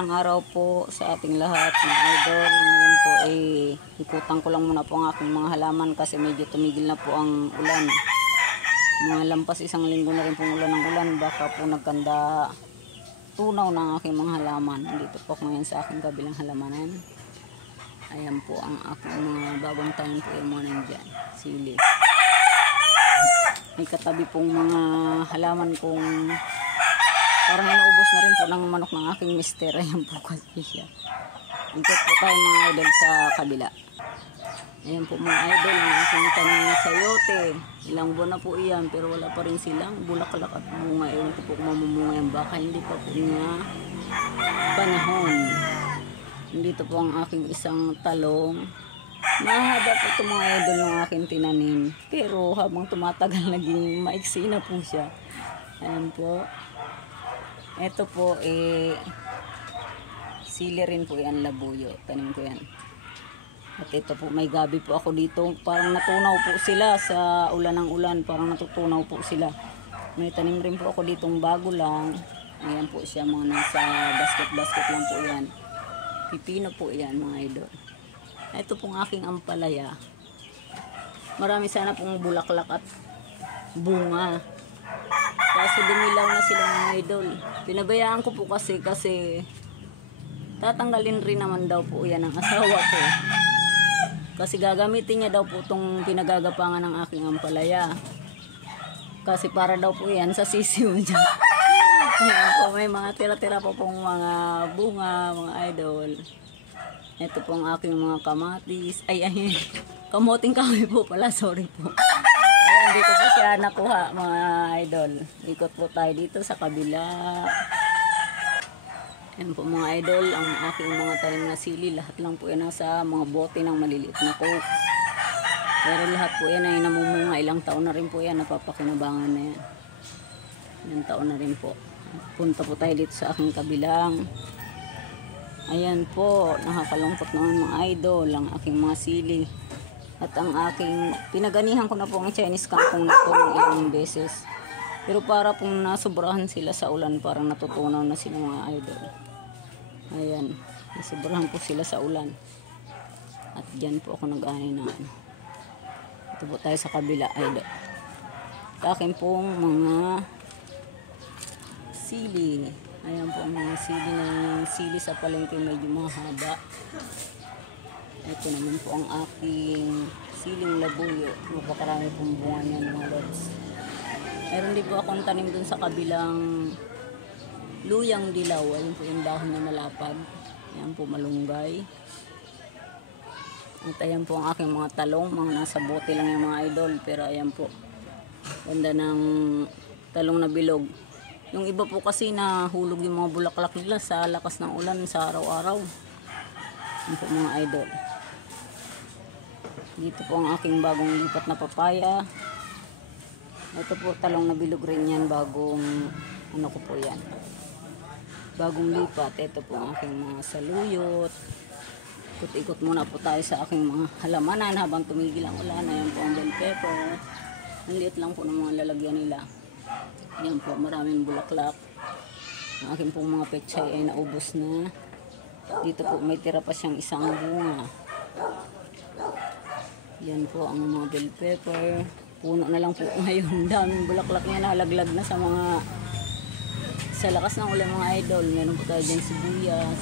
Mapagpalang araw po sa ating lahat mga idol. Ngayon po ikutan ko lang muna po ang aking mga halaman kasi medyo tumigil na po ang ulan. Mga lampas isang linggo na rin pong ulan ng ulan. Baka po nagkanda tunaw ng aking mga halaman. Dito po ngayon sa aking kabilang halamanan. Ayan po ang aking mga bagong tanim po yung mga nandyan. Sili. May katabi pong mga halaman kong parang inaubos na rin po ng manok ng aking mister. Ayan po kasi siya. Ikot po tayo mga idol sa kabila. Ayan po mga idol, ang aking tanim na sayote. Ilang buwan na po iyan pero wala pa rin silang bulaklak at bunga. Ewan ko po kung mamumunga yan. Baka hindi pa po nga panahon. Dito po ang aking isang talong. Mahaba po ito mga idol yung aking tinanim. Pero habang tumatagal naging maiksi na po siya. Ayan po. Ito po sili rin po yan, labuyo. Tanim ko yan. At ito po, may gabi po ako dito. Parang natunaw po sila sa ulan ng ulan. Parang natutunaw po sila. May tanim rin po ako ditong bago lang. Ayan po siya, mga nasa basket lang po yan. Pipino po yan mga idol. Ito pong aking ampalaya. Marami sana pong bulaklak at bunga. Kaso dumilaw na sila mga idol. Pinabayaan ko po kasi tatanggalin rin naman daw po yan ang asawa ko. Kasi gagamitin niya daw po itong pinagagapangan ng aking ampalaya. Kasi para daw po yan sa sisiw niya. Ayan po, may mga tira-tira po pong mga bunga, mga idol. Ito po ang aking mga kamatis. Ay, kamoting kahoy po pala, sorry po. Ayan, dito po siya nakuha mga idol. Ikot po tayo dito sa kabila. Ayan po mga idol, ang aking mga tanim na sili. Lahat lang po yan nasa mga bote ng maliliit na coke. Pero lahat po yan ay namumunga. Ilang taon na rin po yan, napapakinabangan na yan. Ilang taon na rin po. Punta po tayo dito sa aking kabilang. Ayan po, nakakalungkot naman mga idol, ang aking mga sili. At ang aking, pinaganihan ko na po ang Chinese kangkong na po ilang beses. Pero para pong nasobrahan sila sa ulan, parang natutunaw na sila mga idol. Ayan, nasobrahan po sila sa ulan. At dyan po ako nag-aanay na ano. Ito po tayo sa kabila idol. Sa akin pong mga sili. Ayan po ang mga sili na sili sa palengke medyo mahaba. Ito naman po ang aking siling labuyo. Napakarami pong bunga niyan mga lods. Meron din po akong tanim dun sa kabilang luyang dilaw. Ayun po yung dahon na malapad. Ayan po malunggay. At ayan po ang aking mga talong. Mga nasa bote lang yung mga idol. Pero ayan po. Ganda ng talong na bilog. Yung iba po kasi nahulog yung mga bulaklak nila sa lakas ng ulan sa araw-araw. Ayan po mga idol. Dito po ang aking bagong lipat na papaya. Ito po talong na bilog rin yan. Bagong ano ko po yan. Bagong lipat. Ito po ang aking mga saluyot. Ikot-ikot muna po tayo sa aking mga halamanan habang tumigil ang ulan. Ayan po ang bell pepper. Ang liit lang po ng mga lalagyan nila. Ayan po, maraming bulaklak. Ang aking pong mga pechay ay naubos na. Dito po may tira pa siyang isang bunga. Yan po ang mga bell pepper. Puno na lang po ngayon. Daming bulaklak niya nalaglag na sa mga sa lakas ng ulan mga idol. Meron po tayo dyan sibuyas.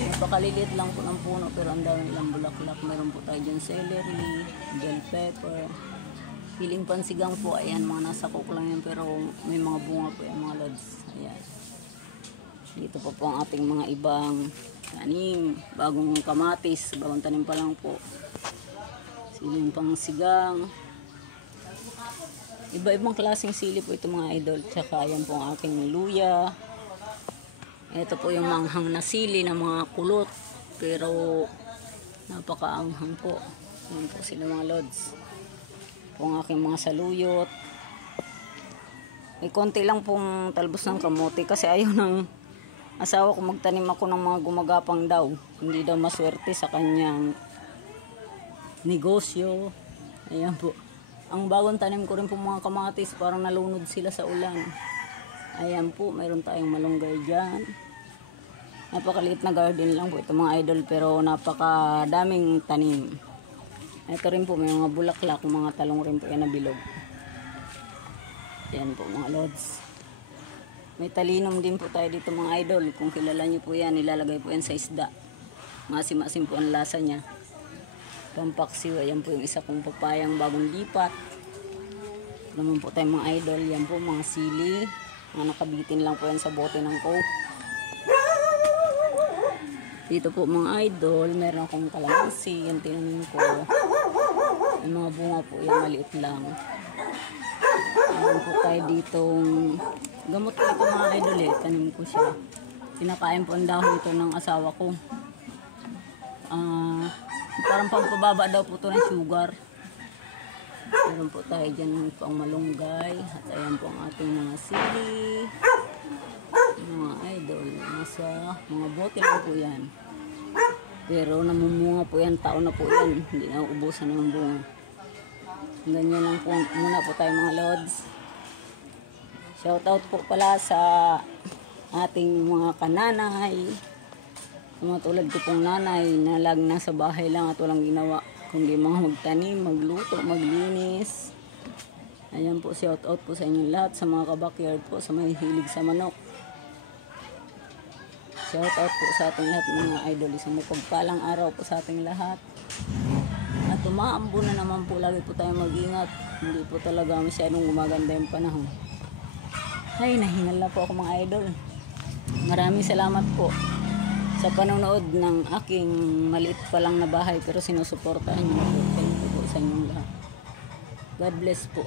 Napakaliliit lang po ng puno pero ang dami nilang bulaklak. Meron po tayo dyan celery, bell pepper. Piling pansigang po, ayan, mga nasa coke lang yan, pero may mga bunga po yan mga lods. Ayan. Dito po ang ating mga ibang tanim, bagong kamatis, bagong tanim pa lang po. Siling pansigang. Iba-ibang klaseng sili po ito mga idol. Tsaka ayan po ang aking luya. Ito po yung manghang na sili na mga kulot, pero napakaanghang po. Ayan po sila mga lods. Po ang aking mga saluyot. May konti lang pong talbos ng kamote kasi ayaw ng asawa ko magtanim ako ng mga gumagapang daw. Hindi daw maswerte sa kanyang negosyo. Ayan po. Ang bagong tanim ko rin po mga kamatis, parang nalunod sila sa ulan. Ayan po, mayroon tayong malunggay dyan. Napakaliit na garden lang po ito mga idol, pero napakadaming tanim. Ito rin po may mga bulaklak, mga talong rin po yan na bilog. Yan po mga lods. May talinong din po tayo dito mga idol. Kung kilala nyo po yan, nilalagay po yan sa isda. Masim-masim po ang lasa niya. Pampaksiw, ayan po yung isa kong papayang bagong lipat. Naman po tayo mga idol, yan po mga sili. Mga nakabitin lang po yan sa bote ng Coke. Dito po mga idol, meron akong kalamansi, yung tinanim ko. Yung mga bunga po yan, maliit lang. Meron po tayo ditong gamot ko ito mga idol eh, tanim ko siya. Pinakain po ang dahon ito ng asawa ko. Parang pampababa daw po ito ng sugar. Meron po tayo dyan pang malunggay. At ayan po ang ating mga sili. Mga idol, nasa mga bote lang po yan. Pero namumunga po yan, taon na po yan, hindi na ubusan ng bunga. Ganyan lang po muna po tayo mga lods. Shoutout po pala sa ating mga kananay, mga tulad ko pong nanay na laging nasa bahay lang at walang ginawa kundi mga magtanim, magluto, maglinis. Ayan po, shoutout po sa inyong lahat, sa mga kabakyard po, sa may hilig sa manok. Shoutout po sa ating lahat mga idol. Isang mapagpalang araw po sa ating lahat. At umaambo na naman po. Lagi po tayo mag-ingat. Hindi po talaga masyadong gumaganda yung panahon. Ay, nahingal na po ako mga idol. Maraming salamat po sa panonood ng aking maliit pa lang na bahay pero sinusuportahan niyo po. Thank you po sa inyong lahat. God bless po.